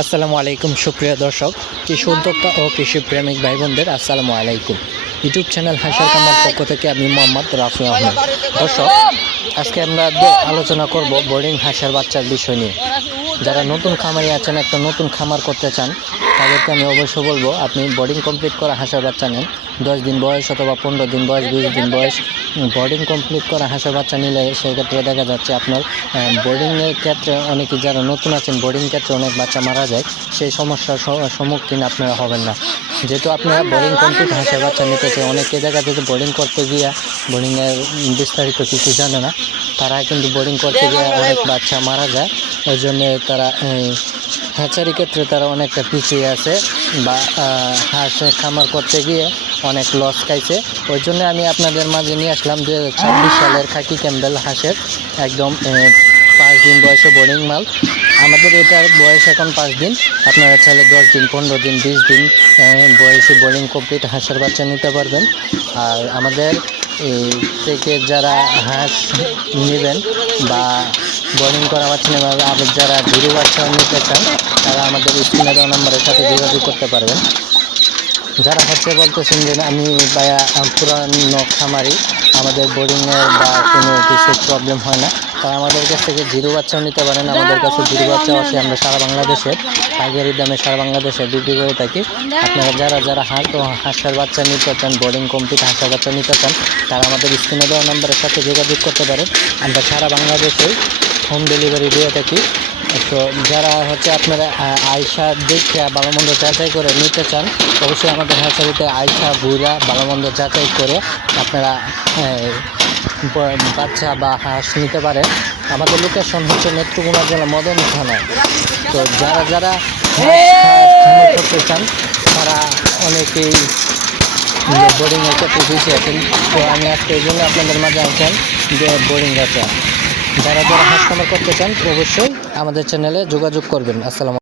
আসসালামু আলাইকুম সুপ্রিয় দর্শক, কৃষি উদ্যোক্তা ও কৃষি প্রেমিক ভাই বোনদের আসসালামু আলাইকুম। ইউটিউব চ্যানেল হাসার কামার পক্ষ থেকে আমি মোহাম্মদ রাফি আহমেদ। দর্শক, আজকে আমরা আলোচনা করব বোর্ডিং হাঁসের বাচ্চার বিষয় নিয়ে। যারা নতুন খামারি আছেন, একটা নতুন খামার করতে চান, তাদেরকে আমি অবশ্যই বলবো আপনি বোর্ডিং কমপ্লিট করা হাঁসের বাচ্চা নেন। 10 দিন বয়স অথবা 15 দিন বয়স, 20 দিন বয়স বোর্ডিং কমপ্লিট করা হাঁসের বাচ্চা নিলে সেক্ষেত্রে দেখা যাচ্ছে আপনার বোর্ডিংয়ের ক্ষেত্রে অনেকে যারা নতুন আছেন, বোর্ডিং ক্ষেত্রে অনেক বাচ্চা মারা যায়, সেই সমস্যার সম্মুখীন আপনারা হবেন না। যেহেতু আপনারা বোর্ডিং কমপ্লিট হাঁসের বাচ্চা নিতে চাই, অনেকে দেখা যাচ্ছে বোর্ডিং করতে গিয়ে বোর্ডিংয়ের বিস্তারিত কিছু জানে না, তারা কিন্তু বোর্ডিং করতে গিয়ে অনেক বাচ্চা মারা যায়। ওই জন্য তারা হ্যাচারি ক্ষেত্রে তারা অনেকটা পিছিয়ে আছে বা হাঁস খামার করতে গিয়ে অনেক লস খাইছে। ওই জন্য আমি আপনাদের মাঝে নিয়ে আসলাম 2026 সালের খাকি ক্যাম্বেল হাঁসের একদম 5 দিন বয়সে বোর্ডিং মাল। আমাদের এটার বয়স এখন 5 দিন। আপনারা চাইলে 10 দিন, 15 দিন, 20 দিন বয়সে বোর্ডিং কমপ্লিট হাঁসের বাচ্চা নিতে পারবেন। আর আমাদের থেকে যারা হাঁস নেবেন বা বোর্ডিং করা বাচ্চা নেবেন, আবার যারা জিরো বাচ্চা নিতে চান, তারা আমাদের স্ক্রিনে দেওয়া নম্বরের সাথে যোগাযোগ করতে পারবেন। যারা বলতেছেন যে আমি পুরানো খামারি, আমাদের বোর্ডিংয়ের বা কোনো কিছু প্রবলেম হয় না, তারা আমাদের কাছ থেকে জিরো বাচ্চাও নিতে পারেন। আমাদের কাছে জিরো বাচ্চাও আছে, আমরা সারা বাংলাদেশে পাইকারি দামে সারা বাংলাদেশে বিক্রি করে থাকি। আপনারা যারা হাঁসের বাচ্চা নিতে চান, বোর্ডিং কমপ্লিট হাঁসের বাচ্চা নিতে চান, তারা আমাদের স্ক্রিনে দেওয়া নম্বরের সাথে যোগাযোগ করতে পারেন। আমরা সারা বাংলাদেশে হোম ডেলিভারি দিয়ে থাকি। তো যারা আপনারা আয়সা দেখে ভালো মন্দ যাচাই করে নিতে চান, অবশ্যই আমাদের হ্যাচারিতে আয়সা ঘুরা ভালো মন্দ যাচাই করে আপনারা বাচ্চা বা হাঁস নিতে পারেন। আমাদের লোকেশন নেত্রকোনা জেলা মদন থানায়। তো যারা খামার করতে চান, তারা অনেকেই বোর্ডিংয়ের ক্ষেত্রে পিছিয়ে আছেন। তো আমি আজকে এই জন্য আপনাদের মাঝে আসেন যে বোর্ডিং আছে। যারা হাঁস খামার করতে চান, অবশ্যই আমাদের চ্যানেলে যোগাযোগ করবেন। আসসালামু